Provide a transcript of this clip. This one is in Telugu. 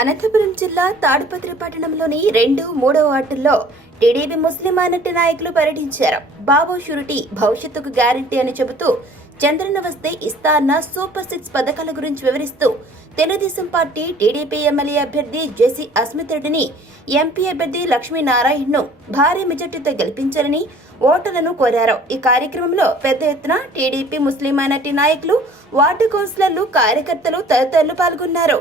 అనంతపురం జిల్లా తాడిపత్రి పట్టణంలోని 2, 3వ వార్డుల్లో టీడీపీ ముస్లిం మైనార్టీ నాయకులు పర్యటించారు. బాబు షూరిటీ భవిష్యత్తుకు గ్యారంటీ అని చెబుతూ చంద్రన్న వస్తే ఇస్తా అన్న సూపర్ 6 పథకాల గురించి వివరిస్తూ తెలుగుదేశం పార్టీ టీడీపీ ఎమ్మెల్యే అభ్యర్థి జెసి అస్మిత్ రెడ్డిని, ఎంపీ అభ్యర్థి లక్ష్మీనారాయణను భారీ మెజార్టీతో గెలిపించాలని ఓటర్లను కోరారు. ఈ కార్యక్రమంలో పెద్ద ఎత్తున టీడీపీ ముస్లిం మైనార్టీ నాయకులు, వార్డు కౌన్సిలర్లు, కార్యకర్తలు తదితరులు పాల్గొన్నారు.